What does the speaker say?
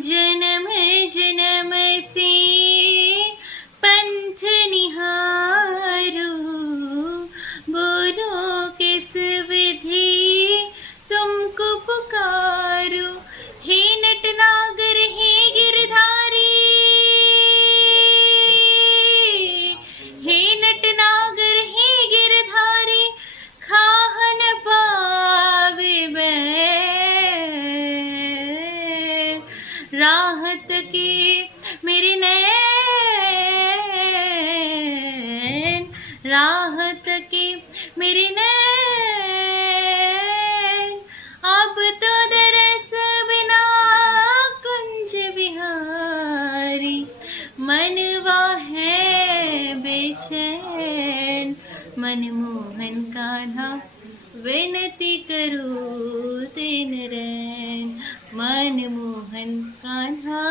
जन्म जन्म से पंथ निहारो, बोलो किस विधि तुमको पुकारो। हे नटनागर हे गिरधारी, हे नटनागर हे गिरधारी, खाह न पावे बैर। राहत के मेरे नैन, राहत के मेरे नैन, अब तो दरस बिना कुंज बिहारी। मनवा है बेचैन, मनमोहन कान्हा विनती करो तेन रैन। मनमोहन कान्हा